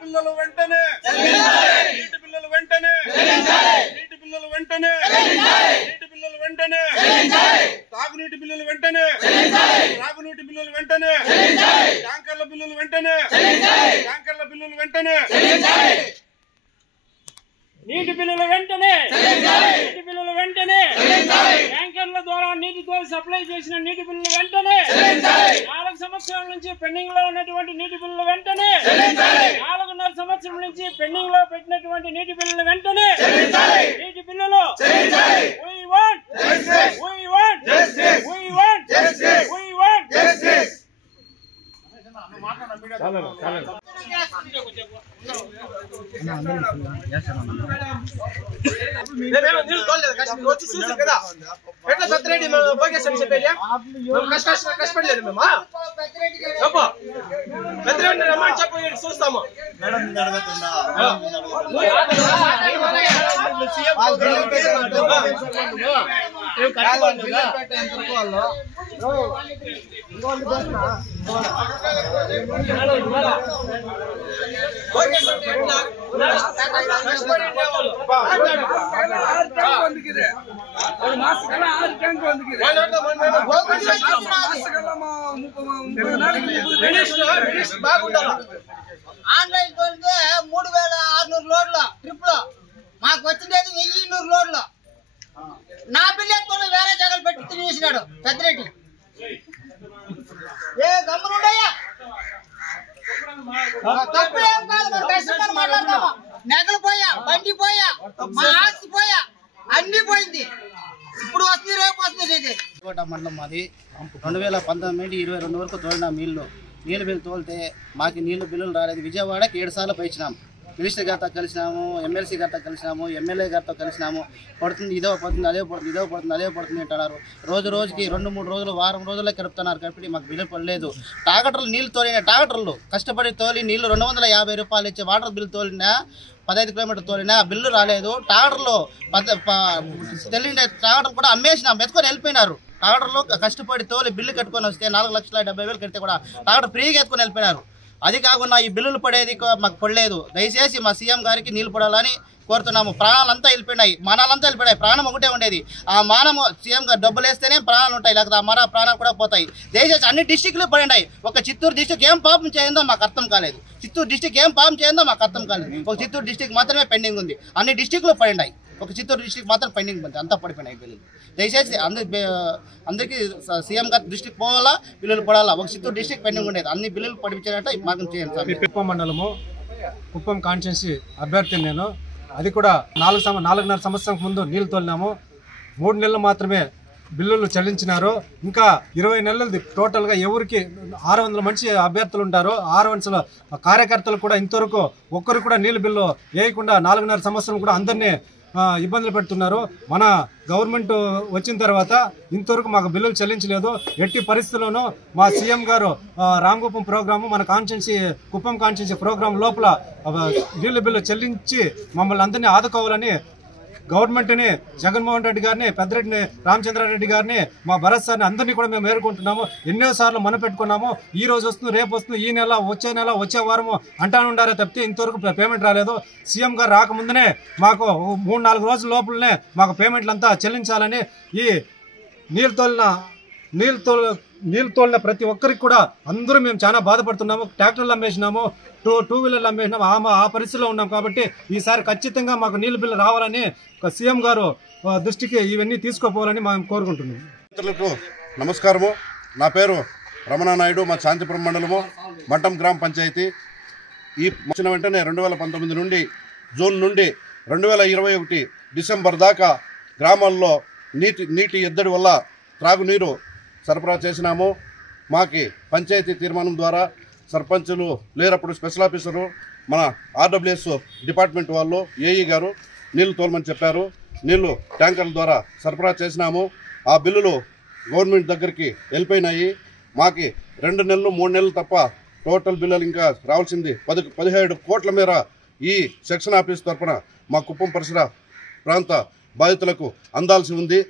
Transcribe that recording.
పిల్లలు వెంటనే పిల్లలు వెంటనే పిల్లలు వెంటనే పిల్లలు వెంటనే తాగునీటి బిల్లులు వెంటనే తాగునీటి బిల్లులు వెంటనే ట్యాంకర్ల బిల్లులు వెంటనే ట్యాంకర్ల బిల్లులు వెంటనే నీటి బిల్లులు వెంటనే నీటి బిల్లులు వెంటనే ట్యాంకర్ల ద్వారా నీటితో సప్లై చేసిన నీటి బిల్లులు వెంటనే 4 సంవత్సరాల నుంచి పెండింగ్ లో ఉన్నటువంటి నీటి బిల్లులు వెంటనే 4.5 సంవత్సరం నుంచి పెండింగ్ లో పెట్టినటువంటి నీటి బిల్లులు వెంటనే నీటి బిల్లులు we want చూస్తాము ఆన్లైన్ తోలితే 3600 లోడ్ల ట్రిప్ లో మాకు వచ్చిండేది 1200 లోడ్లు. నా బిల్లు ఎత్తుకొని వేరే జగలు పెట్టి తినేసినాడు పెద్దరెడ్డి. ఏ గమ్మునుండయ్యా తప్పేం కాదు, మరి కష్టపడి మాట్లాడతాము. నెగలు పోయా, బండి పోయా, మా ఆస్తి పోయా, అన్ని పోయింది. ఇప్పుడు వస్తుంది, రేపు వస్తుంది. ఇది మండలం మాది 2019 నుండి 22 వరకు తోలిన నీళ్ళు బిల్లు తోలితే మాకు నీళ్ళు బిల్లులు రాలేదు. విజయవాడకి 7 సార్లు పోయించినాము. మినిస్టర్ గారితో కలిసినాము, ఎమ్మెల్సీ గారితో కలిసినాము, ఎమ్మెల్యే గారితో కలిసినాము. పడుతుంది, ఇదో పడుతుంది, అదే పడుతుంది, ఇదో పడుతుంది, అదే పడుతుంది అంటున్నారు. రోజుకి 2-3 రోజులు, వారం రోజుల్లో కలుపుతున్నారు కాబట్టి మాకు బిల్లు పడలేదు. ట్రాక్టర్లు నీళ్ళు తోలిన ట్రాక్టర్లు కష్టపడి తోలి నీళ్ళు 250 రూపాయలు ఇచ్చే వాటర్ బిల్లు తోలినా 15 కిలోమీటర్లు తోలినా బిల్లు రాలేదు. ట్రాక్టర్లు తెలియని ట్రాక్టర్ కూడా అమ్మేసినాం, ఎత్తుకొని వెళ్ళిపోయినారు. ట్రాక్టర్లు కష్టపడి తోలి బిల్లు కట్టుకొని వస్తే 4,70,000 కడితే కూడా ట్రాక్టర్ ఫ్రీగా ఎత్తుకొని వెళ్ళిపోయినారు. అది కాకుండా ఈ బిల్లులు పడేది మాకు పడలేదు. దయచేసి మా సీఎం గారికి నీళ్ళు పడాలని కోరుతున్నాము. ప్రాణాలంతా వెళ్ళిపోయినాయి, మానాలంతా వెళ్ళిపోయినాయి. ప్రాణం ఒకటే ఉండేది. ఆ మానము సీఎం గారు డబ్బులు వేస్తేనే ప్రాణాలు ఉంటాయి, లేకపోతే ఆ మన ప్రాణాలు కూడా పోతాయి. దయచేసి అన్ని డిస్టిక్లు పడినాయి. ఒక చిత్తూరు డిస్టిక్ ఏం పాపం చేయిందో మాకు అర్థం కాలేదు. చిత్తూరు డిస్టిక్ ఏం పాపం చేయిందో మాకు అర్థం కాలేదు. ఒక చిత్తూరు డిస్టిక్ మాత్రమే పెండింగ్ ఉంది. అన్ని డిస్టిక్లు పడినాయి, ఒక చిత్తూరు డిస్టిక్ మాత్రం పెండింగ్ ఉంది. అంతా పడిపోయినాయి బిల్లులు. దయచేసి అందరికీ సీఎం గారి దృష్టికి పోవాలా, బిల్లులు పడాలా. ఒక చిత్తూరు డిస్టిక్ పెండింగ్ ఉండేది, అన్ని బిల్లులు పడిపించారంటే మాకు చేయండి. కుప్పం మండలము కుప్పం కాన్స్టిట్యున్సీ అభ్యర్థిని నేను. అది కూడా 4.5 సంవత్సరం ముందు నీళ్ళు తోలినాము. 3 నెలలు మాత్రమే బిల్లులు చెల్లించినారు. ఇంకా 20 నెలలది టోటల్గా ఎవరికి 600 మంచి అభ్యర్థులు ఉంటారు. 600 కార్యకర్తలు కూడా ఇంతవరకు ఒక్కరు కూడా నీళ్ళు బిల్లు వేయకుండా 4.5 సంవత్సరం కూడా అందరినీ ఇబ్బందులు పెడుతున్నారు. మన గవర్నమెంట్ వచ్చిన తర్వాత ఇంతవరకు మాకు బిల్లులు చెల్లించలేదు. ఎట్టి పరిస్థితుల్లోనూ మా సీఎం గారు రామకుప్పం ప్రోగ్రాము, మన కాన్స్టిట్యున్సీ కుప్పం కాన్స్టిట్యున్సీ ప్రోగ్రాం లోపల నీళ్ళు బిల్లు చెల్లించి మమ్మల్ని అందరినీ ఆదుకోవాలని గవర్నమెంట్ని, జగన్మోహన్ రెడ్డి గారిని, పెద్దరెడ్డిని రామచంద్రారెడ్డి గారిని, మా భరత్ సార్ని అందరినీ కూడా మేము వేరుకుంటున్నాము. ఎన్నోసార్లు మనం పెట్టుకున్నాము. ఈ రోజు వస్తుంది, రేపు వస్తుంది, ఈ నెల, వచ్చే వారము అంటానుండారే తప్పితే ఇంతవరకు పేమెంట్ రాలేదు. సీఎం గారు రాకముందునే మాకు 3-4 రోజుల లోపలనే మాకు పేమెంట్లు అంతా చెల్లించాలని ఈ నీళ్ళు తోలిన ప్రతి ఒక్కరికి కూడా అందరూ మేము చాలా బాధపడుతున్నాము. ట్రాక్టర్లు అమ్మేసినాము, టూ వీలర్లు అమ్మేసినాము. ఆ పరిస్థితిలో ఉన్నాం కాబట్టి ఈసారి ఖచ్చితంగా మాకు నీళ్ళు బిల్లు రావాలని సీఎం గారు దృష్టికి ఇవన్నీ తీసుకోపోవాలని మేము కోరుకుంటున్నాము. మిత్రులకు నమస్కారము. నా పేరు రమణ నాయుడు. మా శాంతిపురం మండలము మఠం గ్రామ పంచాయతీ. ఈ వచ్చిన వెంటనే 2019 నుండి జూన్ నుండి 2021 డిసెంబర్ దాకా గ్రామాల్లో నీటి ఎద్దడి వల్ల త్రాగునీరు సరఫరా చేసినాము. మాకి పంచాయతీ తీర్మానం ద్వారా సర్పంచులు లేనప్పుడు స్పెషల్ ఆఫీసరు, మన ఆర్డబ్ల్యూఎస్ డిపార్ట్మెంట్ వాళ్ళు, ఏఈ గారు నీళ్లు తోలమని చెప్పారు. నీళ్లు ట్యాంకర్ల ద్వారా సరఫరా చేసినాము. ఆ బిల్లులు గవర్నమెంట్ దగ్గరికి వెళ్ళిపోయినాయి. మాకి 2 నెలలు 3 నెలలు తప్ప టోటల్ బిల్లులు ఇంకా రావాల్సింది 17 కోట్ల మేర ఈ సెక్షన్ ఆఫీస్ తరఫున మా కుప్పం పరిసర ప్రాంత బాధితులకు అందాల్సి ఉంది.